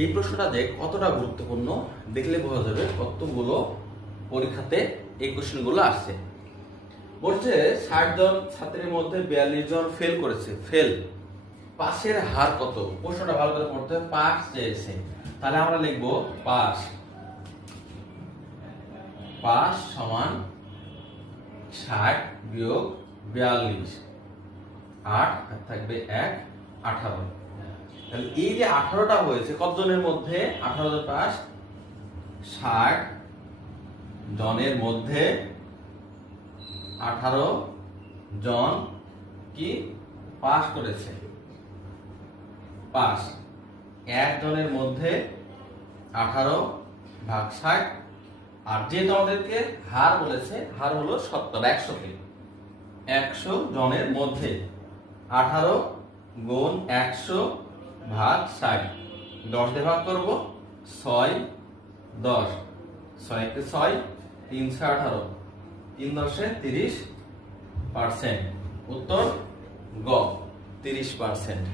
এই প্রশ্নটা যে কতটা গুরুত্বপূর্ণ দেখলে বোঝা যাবে কতগুলো পরীক্ষাতে এই কোশ্চেনগুলো আসছে। বলছে ষাট জন ছাত্রের মধ্যে বিয়াল্লিশ জন ফেল করেছে ফেল পাশের হার কত? প্রশ্নটা ভালো করে পড়তে পাস চেয়েছে। তাহলে আমরা লিখব পাস পাস সমান ষাট বিয়োগ বিয়াল্লিশ। আট থাকবে এক, আঠারো। তাহলে এই যে আঠারোটা হয়েছে, কতজনের মধ্যে? আঠারো জন পাস ষাট জনের মধ্যে আঠারো জন কি পাস করেছে? পাস। একজনের মধ্যে আঠারো ভাগ ষাট, আর যে তোমাদেরকে হার বলেছে, হার হলো সত্তর একশোকে একশো জনের মধ্যে আঠারো গুণ একশো ভাগ ষাট। দশ দিয়ে ভাগ করব, ছয়, দশ। ছয়কে ছয় তিনশো আঠারো। তিন দশে তিরিশ পার্সেন্ট। উত্তর গ, তিরিশ পার্সেন্ট।